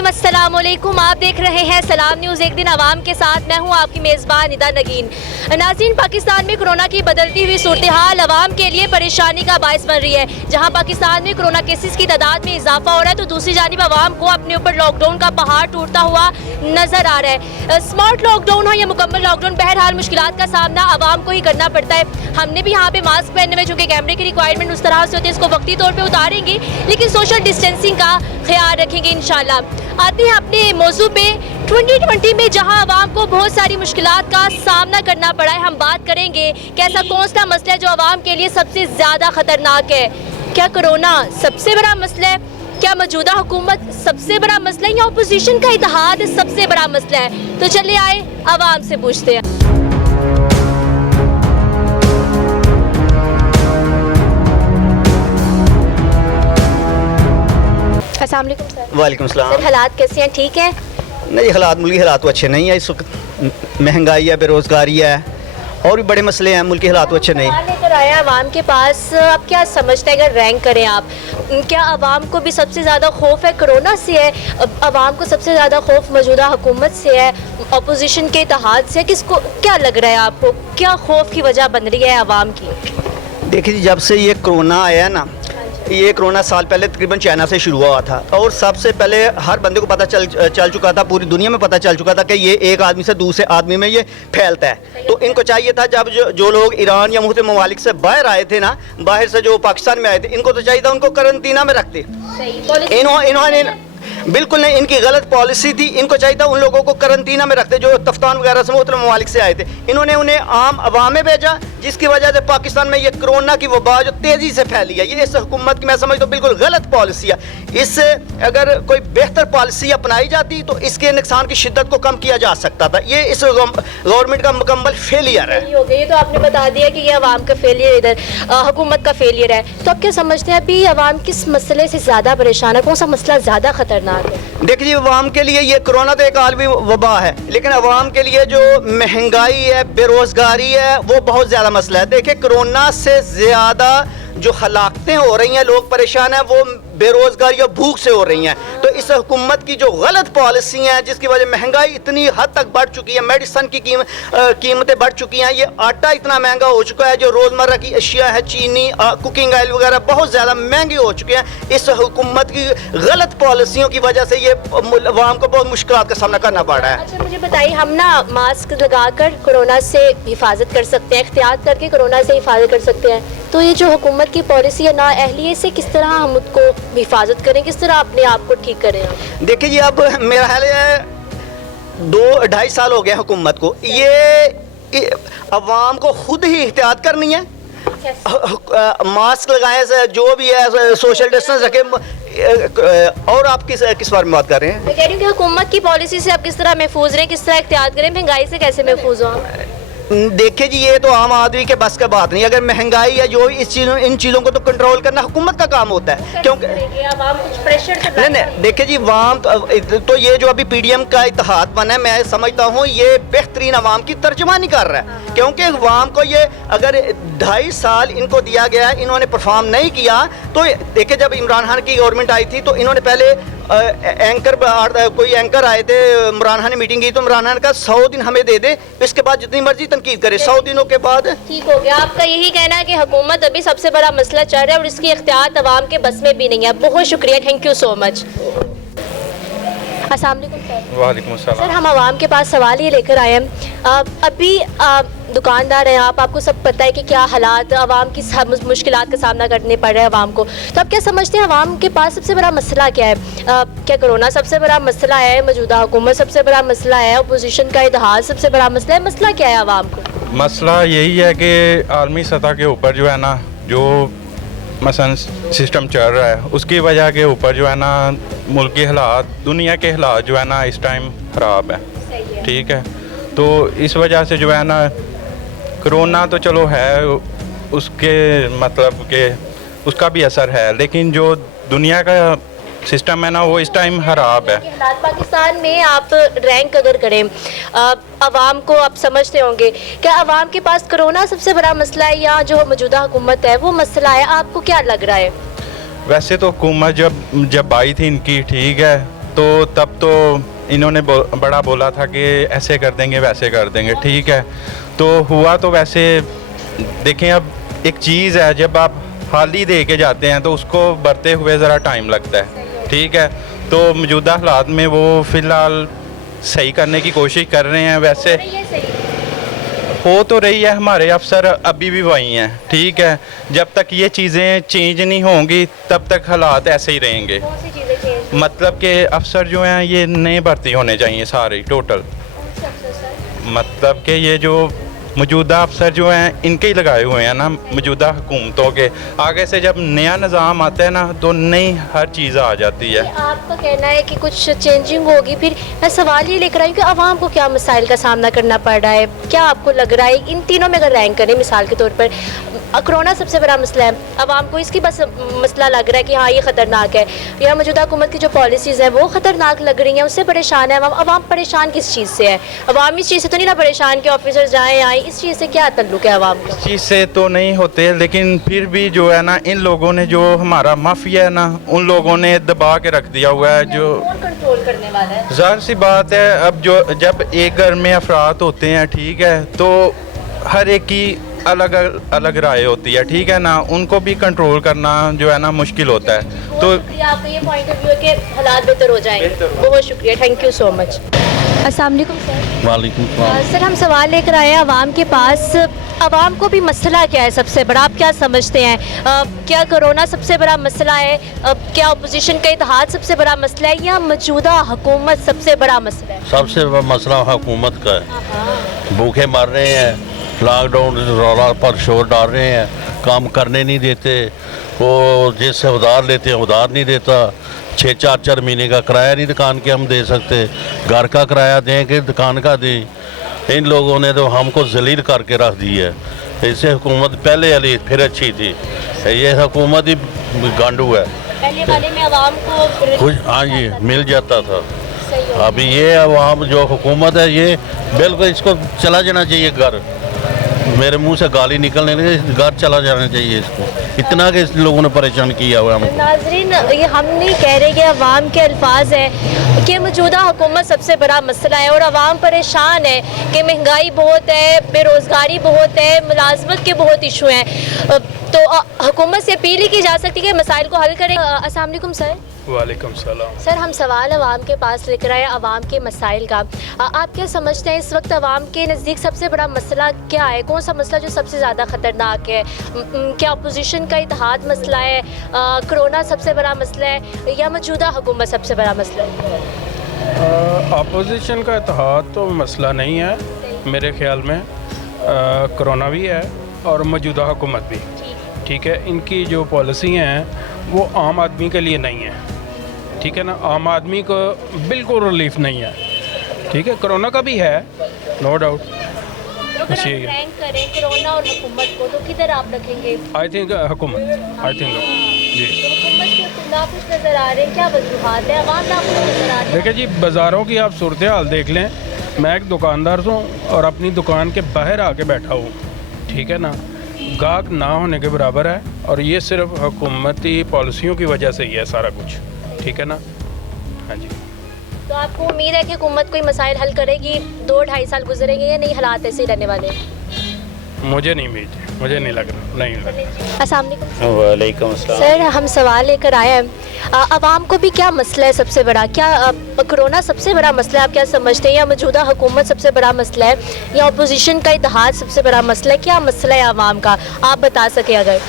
नाज़रीन अस्सलाम वालेकुम, आप देख रहे हैं सलाम न्यूज़ एक दिन आवाम के साथ। मैं हूं आपकी मेज़बान निदा नगीन। नाज़रीन, पाकिस्तान में कोरोना की बदलती हुई सूरत हाल आवाम के लिए परेशानी का बायस बन रही है। जहां पाकिस्तान में कोरोना केसेस की तादाद में इजाफा हो रहा है तो दूसरी जानिब आवाम को अपने ऊपर लॉकडाउन का पहाड़ टूटता हुआ नजर आ रहा है। स्मार्ट लॉकडाउन हो या मुकम्मल लॉकडाउन, बहरहाल मुश्किलात का सामना आवाम को ही करना पड़ता है। हमने भी यहाँ पे मास्क पहनने में, चूँकि कैमरे की रिक्वायरमेंट उस तरह से होती है, इसको वक्ती तौर पर उतारेंगे लेकिन सोशल डिस्टेंसिंग का ख्याल रखेंगे इंशाल्लाह। आते हैं अपने मौजू पे। 2020 में जहां आवाम को बहुत सारी मुश्किलात का सामना करना पड़ा है, हम बात करेंगे कि ऐसा कौन सा मसला है जो आवाम के लिए सबसे ज़्यादा ख़तरनाक है। क्या कोरोना सबसे बड़ा मसला है? क्या मौजूदा हुकूमत सबसे बड़ा मसला है या अपोजिशन का इत्तेहाद सबसे बड़ा मसला है? तो चलिए आए आवाम से पूछते हैं। अस्सलाम वालेकुम सर। वालेकुम सलाम। सर, हालात कैसे हैं? ठीक हैं? नहीं, मुल्की हालात तो अच्छे नहीं है। इस वक्त महंगाई है, बेरोज़गारी है और भी बड़े मसले हैं। मुल्की हालात तो अच्छे नहीं। लेकर आया आवाम के पास, आप क्या समझते हैं अगर रैंक करें आप, क्या आवाम को भी सबसे ज़्यादा खौफ है कोरोना से है, आवाम को सबसे ज़्यादा खौफ मौजूदा हुकूमत से है, अपोजिशन के इत्तेहाद से? किसको क्या लग रहा है आपको, क्या खौफ की वजह बन रही है आवाम की? देखिए जी, जब से ये कोरोना आया ना, ये कोरोना साल पहले तकरीबन चाइना से शुरू हुआ था और सबसे पहले हर बंदे को पता चल चुका था, पूरी दुनिया में पता चल चुका था कि ये एक आदमी से दूसरे आदमी में ये फैलता है। तो इनको चाहिए था, जब जो लोग ईरान या मुख्तलिफ ममालिक से बाहर आए थे ना, बाहर से जो पाकिस्तान में आए थे, इनको तो चाहिए था उनको करंटीना में रखते। इन्होंने बिल्कुल नहीं, इनकी गलत पॉलिसी थी। इनको चाहिए था उन लोगों को करंटीना में रखते जो तफ्तान वगैरह से मुख्तलिफ ममालिक से आए थे। इन्होंने उन्हें आम अवाम में भेजा, जिसकी वजह से पाकिस्तान में ये कोरोना की वबा जो तेज़ी से फैली है, ये इस हुकूमत की मैं समझता हूँ बिल्कुल गलत पॉलिसी है। इससे अगर कोई बेहतर पॉलिसी अपनाई जाती तो इसके नुकसान की शिद्दत को कम किया जा सकता था। ये इस गवर्नमेंट का मुकम्मल फेलियर है। ये तो आपने बता दिया कि ये अवाम का फेलियर, इधर हुकूमत का फेलियर है। तो आप क्या समझते हैं अभी अवाम किस मसले से ज़्यादा परेशान है? कौन सा मसला ज़्यादा ख़तरनाक है? देखिए जी, अवाम के लिए ये कोरोना तो एक आलमी वबा है, लेकिन अवाम के लिए जो महंगाई है, बेरोज़गारी है, वो बहुत ज़्यादा मसला है। देखिए, कोरोना से ज़्यादा जो हलाकतें हो रही हैं, लोग परेशान हैं, वो बेरोज़गारी और भूख से हो रही हैं। तो इस हुकूमत की जो गलत पॉलिसी हैं, जिसकी वजह महंगाई इतनी हद तक बढ़ चुकी है, मेडिसन की कीमतें बढ़ चुकी हैं, ये आटा इतना महंगा हो चुका है, जो रोज़मर्रा की अशिया है, चीनी, कुकिंग ऑयल वगैरह बहुत ज़्यादा महंगे हो चुके हैं। इस हुकूमत की गलत पॉलिसियों की वजह से ये अवाम को बहुत मुश्किलात का सामना करना पड़ रहा है। अच्छा, मुझे बताइए, हम ना मास्क लगाकर कोरोना से हिफाजत कर सकते हैं, एहतियात करके कोरोना से हिफाजत कर सकते हैं, तो ये जो हुकूमत की पॉलिसी है ना अहलियत से, किस तरह हम उसको हिफाजत करें, किस तरह अपने आप को ठीक करें? देखिए जी, अब मेरा ख्याल है 2-2.5 साल हो गया हुकूमत को, ये अवाम को खुद ही एहतियात करनी है। मास्क लगाएं, जो भी है सोशल डिस्टेंस रखें। और आप किस बारे में बात कर रहे हैं? मैं कह रही हूँ कि हुकूमत की पॉलिसी से आप किस तरह महफूज रहें, किस तरह एहतियात करें, महंगाई से कैसे महफूज हो? देखिए जी, ये तो आम आदमी के बस का बात नहीं। अगर महंगाई या जो इन चीज़ों को तो कंट्रोल करना हुकूमत का काम होता है, क्योंकि नहीं, देखिए जी, अवाम तो ये जो अभी PDM का इत्तेहाद बना है, मैं समझता हूँ ये बेहतरीन अवाम की तर्जुमानी कर रहा है। क्योंकि अवाम को ये अगर 2.5 साल इनको दिया गया, इन्होंने परफॉर्म नहीं किया, तो देखिए जब इमरान खान की गवर्नमेंट आई थी तो इन्होंने पहले कोई एंकर आए थे, इमरान खान ने मीटिंग की तो इमरान खान का 100 दिन हमें दे दे, इसके बाद जितनी मर्जी तनकीद करे, 100 दिनों के बाद ठीक हो गया। आपका यही कहना है कि हुकूमत अभी सबसे बड़ा मसला चल रहा है और इसकी एहतियात अवाम के बस में भी नहीं है। बहुत शुक्रिया, थैंक यू सो मच। अस्सलाम वालेकुम सर। वालेकुम अस्सलाम। सर, हम आवाम के पास सवाल ये लेकर आए हैं, अभी दुकानदार हैं आपको सब पता है कि क्या हालात आवाम की मुश्किलात का सामना करने पड़ रहा है आवाम को। तो आप क्या समझते हैं आवाम के पास सबसे बड़ा मसला क्या है? क्या कोरोना सबसे बड़ा मसला है, मौजूदा हुकूमत सबसे बड़ा मसला है, अपोजिशन का इत्तेहाद सबसे बड़ा मसला है? मसला क्या है आवाम को? मसला यही है कि आलमी सतह के ऊपर जो है ना, जो मसलन सिस्टम चल रहा है, उसकी वजह के ऊपर जो है ना मुल्क के हालात, दुनिया के हालात जो है ना इस टाइम ख़राब है। ठीक है, तो इस वजह से जो है ना कोरोना तो चलो है, उसके मतलब के उसका भी असर है, लेकिन जो दुनिया का सिस्टम है ना वो इस टाइम खराब है। पाकिस्तान में आप रैंक अगर करें अवाम को, आप समझते होंगे क्या अवाम के पास कोरोना सबसे बड़ा मसला है या जो मौजूदा हुकूमत है वो मसला है? आपको क्या लग रहा है? वैसे तो हुकूमत जब आई थी इनकी, ठीक है, तो तब तो इन्होंने बड़ा बोला था कि ऐसे कर देंगे वैसे कर देंगे, ठीक है। तो हुआ तो वैसे, देखें अब एक चीज़ है, जब आप हाल ही दे के जाते हैं तो उसको बढ़ते हुए ज़रा टाइम लगता है, ठीक है। तो मौजूदा हालात में वो फ़िलहाल सही करने की कोशिश कर रहे हैं। वैसे हो तो रही है, हमारे अफसर अभी भी वही हैं, ठीक है। जब तक ये चीज़ें चेंज नहीं होंगी तब तक हालात ऐसे ही रहेंगे। मतलब कि अफसर जो हैं ये नए भर्ती होने चाहिए सारे टोटल। मतलब कि ये जो मौजूदा अफसर जो हैं इनके ही लगाए हुए हैं ना, मौजूदा हुकूमतों के। आगे से जब नया निज़ाम आता है ना तो नई हर चीज़ आ जाती है। आपका कहना है कि कुछ चेंजिंग होगी, फिर मैं सवाल ये लेकर आई हूँ कि आवाम को क्या मसाइल का सामना करना पड़ रहा है, क्या आपको लग रहा है इन तीनों में अगर रैंक करें, मिसाल के तौर पर कोरोना सबसे बड़ा मसला है, आवाम को इसकी बस मसला लग रहा है कि हाँ ये ख़तरनाक है, या मौजूदा हुकूमत की जो पॉलिसीज़ हैं वो ख़तरनाक लग रही हैं, उससे परेशान है आवाम परेशान किस चीज़ से है? आवाम इस चीज़ से तो नहीं ना परेशान कि ऑफिसर जाएँ आए, इस चीज़ से क्या ताल्लुक है आवाम का? इस चीज़ से तो नहीं होते, लेकिन फिर भी जो है ना, इन लोगों ने जो हमारा माफिया है ना, उन लोगों ने दबा के रख दिया हुआ है। जो कौन कंट्रोल करने वाला है? ज़ाहिर सी बात है, अब जो जब एक घर में अफराद होते हैं, ठीक है, तो हर एक की अलग अलग राय होती है, ठीक है ना। उनको भी कंट्रोल करना जो है ना मुश्किल होता है। तो आपका ये पॉइंट ऑफ व्यू है कि हालात बेहतर हो जाएंगे। बहुत शुक्रिया, थैंक यू सो मच। अस्सलाम वालेकुम सर। वालेकुम सलाम। सर हम सवाल लेकर आए हैं आवाम के पास, आवाम को भी मसला क्या है सबसे बड़ा, आप क्या समझते हैं? क्या कोरोना सबसे बड़ा मसला है? क्या अपोजिशन का इत्तेहाद सबसे बड़ा मसला है, या मौजूदा हुकूमत सबसे बड़ा मसला है? सबसे बड़ा मसला हुकूमत का है। भूखे मर रहे हैं, लॉकडाउन रौला पर शोर डाल रहे हैं, काम करने नहीं देते, वो जिससे उधार लेते हैं उधार नहीं देता, 6-4 महीने का किराया नहीं दुकान के हम दे सकते, घर का किराया दें कि दुकान का दें। इन लोगों ने तो हमको जलील करके रख दी है। इससे हुकूमत पहले वाली फिर अच्छी थी, ये हुकूमत ही गांडू है। पहले वाले में आवाम को कुछ हाँ जी मिल जाता था। अभी ये अवाम जो हुकूमत है ये बिल्कुल, इसको चला जाना चाहिए घर। मेरे मुंह से गाली निकलने लगे, घर चला जाना चाहिए इसको। इतना कि इस लोगों ने परेशान किया हुआ हमको। नाज़रीन, ये हम नहीं कह रहे कि अवाम के अल्फाज हैं कि मौजूदा हुकूमत सबसे बड़ा मसला है और अवाम परेशान है कि महंगाई बहुत है, बेरोज़गारी बहुत है, मुलाजमत के बहुत इशू हैं। तो हुकूमत से अपील ही की जा सकती है कि मसाइल को हल करें। अस्सलाम वालेकुम सर। वालेकुम सलाम। सर हम सवाल अवाम के पास लेकर आए अवाम के मसाइल का। आप क्या समझते हैं इस वक्त अवाम के नज़दीक सबसे बड़ा मसला क्या है? कौन सा मसला जो सबसे ज़्यादा ख़तरनाक है? क्या अपोजिशन का इत्तेहाद मसला है, कोरोना सबसे बड़ा मसला है, या मौजूदा हुकूमत सबसे बड़ा मसला है? अपोजिशन का इत्तेहाद तो मसला नहीं है मेरे ख्याल में। कोरोना भी है और मौजूदा हुकूमत भी, ठीक है। इनकी जो पॉलिसी हैं वो आम आदमी के लिए नहीं है, ठीक है ना। आम आदमी को बिल्कुल रिलीफ नहीं है, ठीक है। कोरोना का भी है, नो डाउट। अगर आप रैंक करें कोरोना और हुकूमत को तो किधर आप रखेंगे? आई थिंक हुकूमत, आई थिंक जी। तो हुकूमत के नाखुश नज़र आ रहे हैं, क्या वजूहात है? अवाम नाखुश नज़र आ रही है। देखिए जी, बाज़ारों की आप सूरत हाल देख लें। मैं एक दुकानदार हूँ और अपनी दुकान के बाहर आके बैठा हूँ, ठीक है ना। गाहक ना होने के बराबर है और ये सिर्फ हुकूमती पॉलिसियों की वजह से ही है सारा कुछ, ठीक है ना। हाँ जी। तो आपको उम्मीद है कि हुकूमत कोई मसाइल हल करेगी? 2-2.5 साल गुजरेंगे या नहीं, हालात ऐसे ही रहने वाले हैं? मुझे नहीं उम्मीद, मुझे नहीं लग रहा, नहीं लग रहा। अस्सलाम वालेकुम। वालेकुम अस्सलाम। सर हम सवाल लेकर आए हैं, आवाम को भी क्या मसला है सबसे बड़ा? क्या कोरोना सबसे बड़ा मसला है, आप क्या समझते हैं, या मौजूदा हुकूमत सबसे बड़ा मसला है, या अपोजिशन का इत्तेहाद सबसे बड़ा मसला है? क्या मसला है आवाम का, आप बता सकें अगर?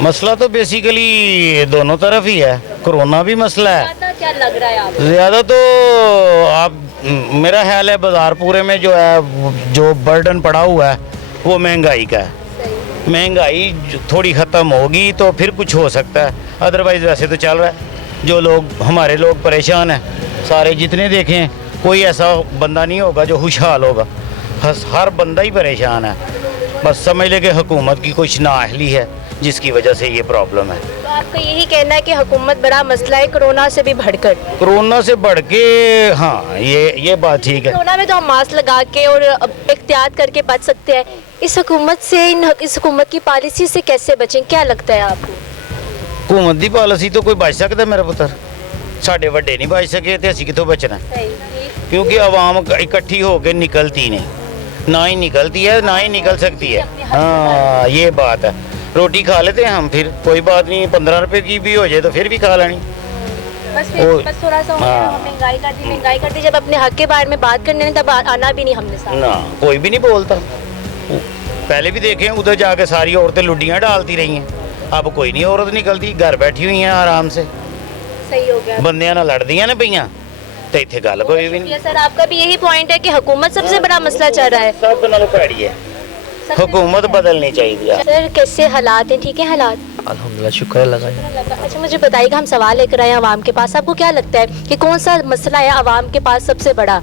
मसला तो बेसिकली दोनों तरफ ही है। कोरोना भी मसला है, ज़्यादा क्या लग रहा है आपको? ज़्यादा तो आप मेरा ख्याल है बाज़ार पूरे में जो है जो बर्डन पड़ा हुआ है वो महंगाई का है। महंगाई थोड़ी ख़त्म होगी तो फिर कुछ हो सकता है, अदरवाइज़ वैसे तो चल रहा है। जो लोग हमारे लोग परेशान हैं सारे, जितने देखें कोई ऐसा बंदा नहीं होगा जो खुशहाल होगा, हर बंदा ही परेशान है। बस समझ ले कि हुकूमत की कुछ नाअहली है जिसकी वजह से ये प्रॉब्लम है। तो आपका यही कहना है कि हुकूमत बड़ा मसला है कोरोना से भी बढ़कर? कोरोना से बढ़ के, हाँ ये बात ठीक है। कोरोना में तो हम मास्क लगा के और एहतियात करके बच सकते हैं, इस हुकूमत से, इस हुकूमत की पॉलिसी से कैसे बचें? क्या लगता है आपको? हुकूमत की पॉलिसी तो कोई बच सकता है मेरा पुत्र? ਸਾਡੇ ਵੱਡੇ ਨਹੀਂ ਬਚ ਸਕੇ ਤੇ ਅਸੀਂ ਕਿੱਥੋਂ ਬਚਣਾ सही क्योंकि आवाम इकट्ठी होकर निकलती नहीं ना ही निकलती है ना ही निकल सकती है हाँ ये बात है रोटी खा लेते हैं हम फिर कोई बात नहीं 15 रुपए की भी हो जाए तो फिर भी खा लेनी बस फिर वो- बस थोड़ा सा हाँ। महंगाई कर दी जब अपने हक के बारे में बात करने तब आना भी नहीं हमने साथ ना कोई भी नहीं बोलता पहले भी देखे हैं, उधर जाके सारी औरतें लुड्डियाँ डालती रही हैं अब कोई नहीं औरत निकलती घर बैठी हुई हैं आराम से सही हो गया बंदियां ना लड़दियां ने पईयां ते इत्थे गल कोई भी नहीं सर आपका भी यही पॉइंट है कि हुकूमत सबसे बड़ा मसला चल रहा है सब नालों भैड़ी है हुकूमत बदलनी चाहिए सर कैसे हालात हैं ठीक है हालात अल्हम्दुलिल्लाह शुक्र है लगा अच्छा मुझे बताइएगा हम सवाल लेकर आए हैं आवाम के पास आपको क्या लगता है कि कौन सा मसला है आवाम के पास सबसे बड़ा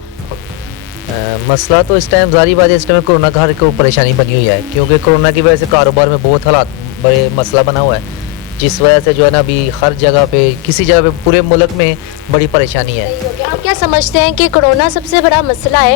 मसला तो इस टाइम जारी बात है इस टाइम कोरोना का हर को परेशानी बनी हुई है क्योंकि कोरोना की वजह से कारोबार में बहुत हालात बड़े मसला बना हुआ है जिस वजह से जो है ना अभी हर जगह पे किसी जगह पे पूरे मुल्क में बड़ी परेशानी है आप क्या समझते हैं कि कोरोना सबसे बड़ा मसला है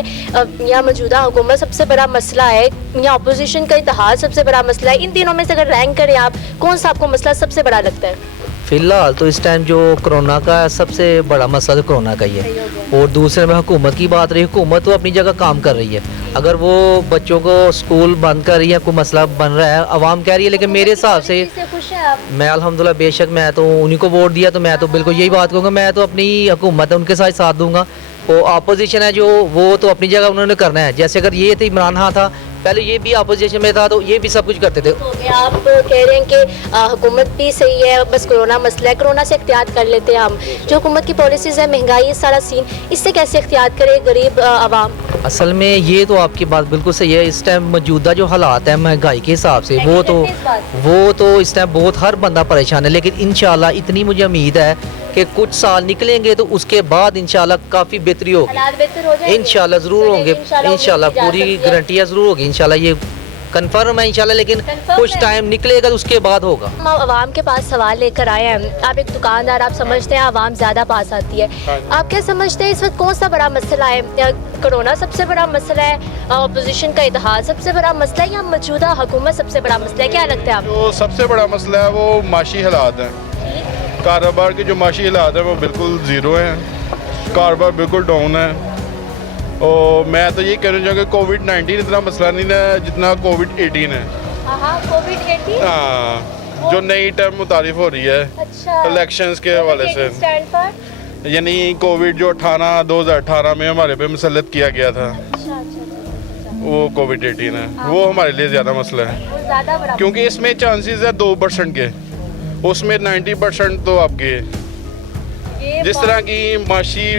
या मौजूदा हुकूमत सबसे बड़ा मसला है या अपोजिशन का इत्तेहाद सबसे बड़ा मसला है इन तीनों में से अगर रैंक करें आप कौन सा आपको मसला सबसे बड़ा लगता है फिलहाल तो इस टाइम जो कोरोना का सबसे बड़ा मसला तो कोरोना का ही है और दूसरे में हुकूमत की बात रही हुकूमत तो अपनी जगह काम कर रही है अगर वो बच्चों को स्कूल बंद कर रही है कोई मसला बन रहा है आवाम कह रही है लेकिन मेरे हिसाब से खुश हैं आप मैं अल्हम्दुलिल्लाह बेशक मैं तो उन्हीं को वोट दिया तो मैं तो बिल्कुल यही बात कहूँगा मैं तो अपनी हुकूमत है उनके साथ दूंगा वो अपोजिशन है जो वो तो अपनी जगह उन्होंने करना है जैसे अगर ये थे इमरान खान था पहले ये भी अपोजिशन में था तो ये भी सब कुछ करते थे हो गया आप कह रहे हैं कि हुकूमत भी सही है बस कोरोना मसला है कोरोना से एहतियात कर लेते हैं हम जो हुकूमत की पॉलिसीज़ है महंगाई सारा सीन इससे कैसे एहतियात करे गरीब आवाम असल में ये तो आपकी बात बिल्कुल सही है इस टाइम मौजूदा जो हालात है महंगाई के हिसाब से वो तो इस टाइम बहुत हर बंदा परेशान है लेकिन इंशाल्लाह इतनी मुझे उम्मीद है कि कुछ साल निकलेंगे तो उसके बाद इंशाल्लाह काफ़ी बेहतरी होगी हालात बेहतर हो जाएंगे इंशाल्लाह ज़रूर होंगे इंशाल्लाह उम्मीद की जा पूरी सकती है। गारंटियाँ ज़रूर होगी इंशाल्लाह ये कंफर्म है इंशाल्लाह लेकिन Confirm कुछ है। टाइम निकलेगा तो उसके बाद होगा हम आवाम के पास सवाल लेकर आए हैं आप एक दुकानदार आप समझते हैं आवाम ज़्यादा पास आती है आप क्या समझते हैं इस वक्त कौन सा बड़ा मसला है कोरोना सबसे बड़ा मसला है अपोजिशन का इत्तेहाद सबसे बड़ा मसला है या मौजूदा हुकूमत सबसे बड़ा मसला है क्या लगता है आपको जो सबसे बड़ा मसला है वो माशी हालात हैं कारोबार के जो माशी हालात हैं वो बिल्कुल ज़ीरो हैं कारोबार बिल्कुल डाउन है और मैं तो ये कहना चाहूँगा कोविड-19 इतना मसला नहीं है जितना कोविड-18 है कोविड-18 हाँ जो नई टर्म मुतारिफ हो रही है अच्छा इलेक्शंस के हवाले से स्टैंड पर यानी कोविड जो 2018 में हमारे पे मुसल्लत किया गया था वो कोविड-18 है वो हमारे लिए ज़्यादा मसला है वो ज़्यादा बड़ा क्योंकि इसमें चांसेस है 2% के उसमें 90% तो आपके ये जिस तरह की माशी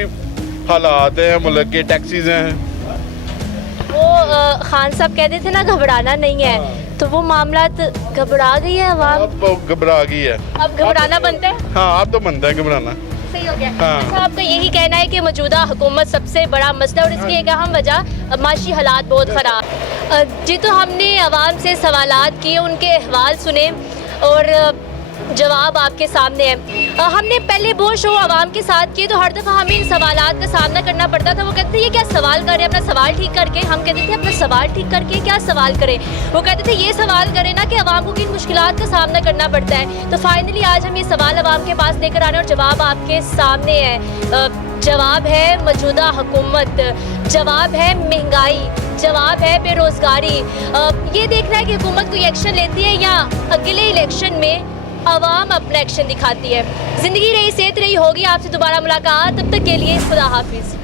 हालात हैं मुल्क के टैक्सीज हैं वो खान साहब कहते थे ना घबराना नहीं है तो वो मामला घबरा गई है आवाम अब घबरा गई है अब घबराना बनता है हाँ अब तो बनता है घबराना सही हो गया हाँ। अच्छा आपका यही कहना है कि मौजूदा हुकूमत सबसे बड़ा मसला और इसकी एक अहम वजह माशी हालात बहुत ख़राब जी तो हमने आवाम से सवालात किए उनके अहवाल सुने और जवाब आपके सामने है हमने पहले वो शो आवाम के साथ किए तो हर दफ़ा हमें इन सवालात का सामना करना पड़ता था वो कहते थे ये क्या सवाल कर रहे हैं अपना सवाल ठीक करके हम कहते थे अपना सवाल ठीक करके क्या सवाल करें वो कहते थे ये सवाल करें ना कि आवाम को किन मुश्किलात का सामना करना पड़ता है तो फाइनली आज हम ये सवाल आवाम के पास लेकर आ रहे हैं और जवाब आपके सामने है जवाब है मौजूदा हुकूमत जवाब है महंगाई जवाब है बेरोज़गारी ये देखना है कि हुकूमत कोई एक्शन लेती है या अगले इलेक्शन में आवाम अपना एक्शन दिखाती है ज़िंदगी रही सेहत रही होगी आपसे दोबारा मुलाकात तब तक के लिए खुदा हाफिज़।